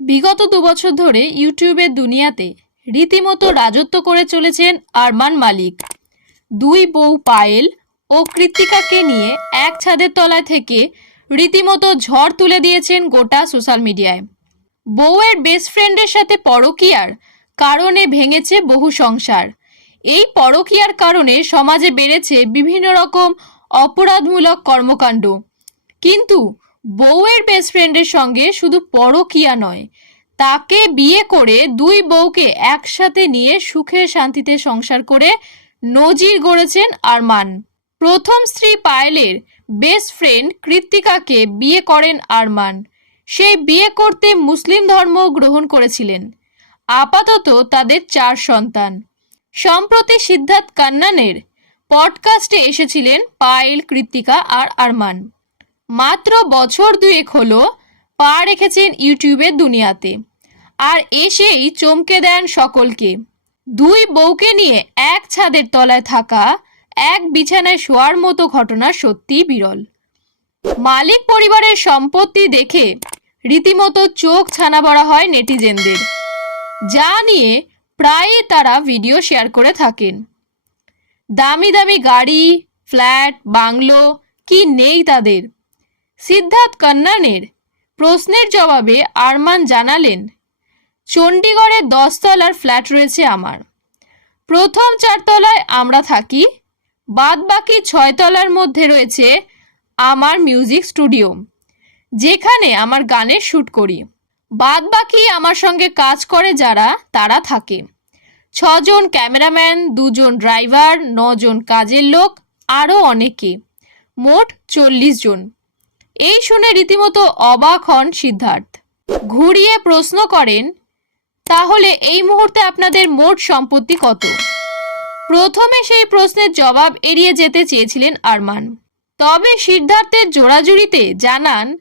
বিগত দুবছর ধরে ইউটিউবের দুনিয়াতে রীতিমতো রাজত্ব করে চলেছেন আরমান মালিক। দুই বউ পায়েল ও কৃত্তিকাকে নিয়ে এক ছাদের তলায় থেকে রীতিমতো ঝড় তুলে দিয়েছেন গোটা সোশ্যাল মিডিয়ায়। বউয়ের বেস্ট ফ্রেন্ডের সাথে পরকীয়ার কারণে ভেঙেছে বহু সংসার। এই পরকীয়ার কারণে সমাজে বেড়েছে বিভিন্ন রকম অপরাধমূলক কর্মকাণ্ড। কিন্তু বউয়ের বেস্ট ফ্রেন্ডের সঙ্গে শুধু পরকীয়া নয়, তাকে বিয়ে করে দুই বউকে একসাথে নিয়ে সুখে শান্তিতে সংসার করে নজির গড়েছেন আরমান। প্রথম স্ত্রী পায়েলের বেস্ট ফ্রেন্ড কৃত্তিকাকে বিয়ে করেন আরমান। সেই বিয়ে করতে মুসলিম ধর্ম গ্রহণ করেছিলেন। আপাতত তাদের চার সন্তান। সম্প্রতি সিদ্ধার্থ কান্নানের পডকাস্টে এসেছিলেন পায়েল, কৃত্তিকা আর আরমান। মাত্র বছর দুয়েক হলো পা রেখেছেন ইউটিউবের দুনিয়াতে। আর এসেই চমকে দেন সকলকে। দুই বউকে নিয়ে এক ছাদের তলায় থাকা এক বিছানায় শোয়ার মতো ঘটনা সত্যিই বিরল। মালিক পরিবারের সম্পত্তি দেখে রীতিমতো চোখ ছানা বড়া হয় নেটিজেনদের। যা নিয়ে প্রায়ই তারা ভিডিও শেয়ার করে থাকেন। দামি দামি গাড়ি, ফ্ল্যাট, বাংলো, কি নেই তাদের? সিদ্ধার্থ কান্নানের প্রশ্নের জবাবে আরমান জানালেন চণ্ডীগড়ের দশতলার ফ্ল্যাট রয়েছে আমার। প্রথম চারতলায় আমরা থাকি বাদ বাকি ছয়তলার মধ্যে রয়েছে আমার মিউজিক স্টুডিও, যেখানে আমার গানের শ্যুট করি। বাদ বাকি আমার সঙ্গে কাজ করে যারা, তারা থাকে। ছজন ক্যামেরাম্যান, দুজন ড্রাইভার, নজন কাজের লোক, আরও অনেকে। মোট চল্লিশ জন। এই শুনে রীতিমতো অবাক হন সিদ্ধার্থ। ঘুরিয়ে প্রশ্ন করেন, তাহলে এই মুহূর্তে আপনাদের মোট সম্পত্তি কত? প্রথমে সেই প্রশ্নের জবাব এড়িয়ে যেতে চেয়েছিলেন আরমান। তবে সিদ্ধার্থের জোড়াজুড়িতে জানান,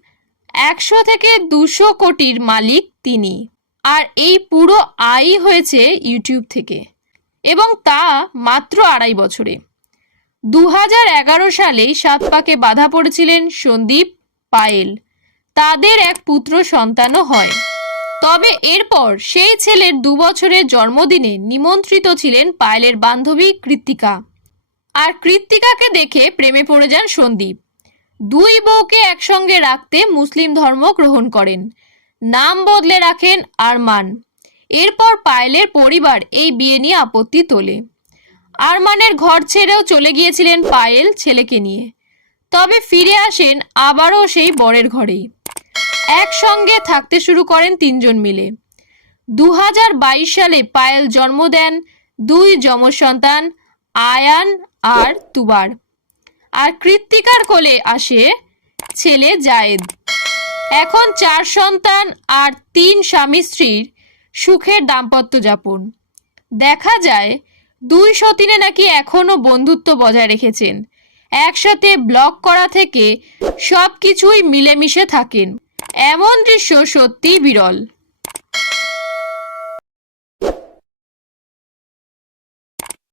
একশো থেকে দুশো কোটির মালিক তিনি। আর এই পুরো আয় হয়েছে ইউটিউব থেকে। এবং তা মাত্র আড়াই বছরে। দু হাজার এগারো সালে সাত পাকে বাধা পড়েছিলেন সন্দীপ পায়েল। তাদের এক পুত্র সন্তানও হয়। তবে এরপর সেই ছেলের দু বছরের জন্মদিনে নিমন্ত্রিত ছিলেন পায়েলের বান্ধবী কৃত্তিকা। আর কৃত্তিকাকে দেখে প্রেমে পড়ে যান সন্দীপ। দুই বউকে একসঙ্গে রাখতে মুসলিম ধর্ম গ্রহণ করেন। নাম বদলে রাখেন আরমান। এরপর পায়েলের পরিবার এই বিয়ে নিয়ে আপত্তি তোলে। আরমানের ঘর ছেড়েও চলে গিয়েছিলেন পায়েল ছেলেকে নিয়ে। তবে ফিরে আসেন আবারও সেই বরের ঘরেই। একসঙ্গে থাকতে শুরু করেন তিনজন মিলে। দু হাজার বাইশ সালে পায়েল জন্ম দেন দুই যমজ সন্তান আয়ান আর তুবার। আর কৃত্তিকার কোলে আসে ছেলে জায়েদ। এখন চার সন্তান আর তিন স্বামী স্ত্রীর সুখের দাম্পত্য যাপন। দেখা যায় দুই সতিনে নাকি এখনও বন্ধুত্ব বজায় রেখেছেন। একসাথে ব্লক করা থেকে সব কিছুই মিলেমিশে থাকেন। এমন দৃশ্য সত্যিই বিরল।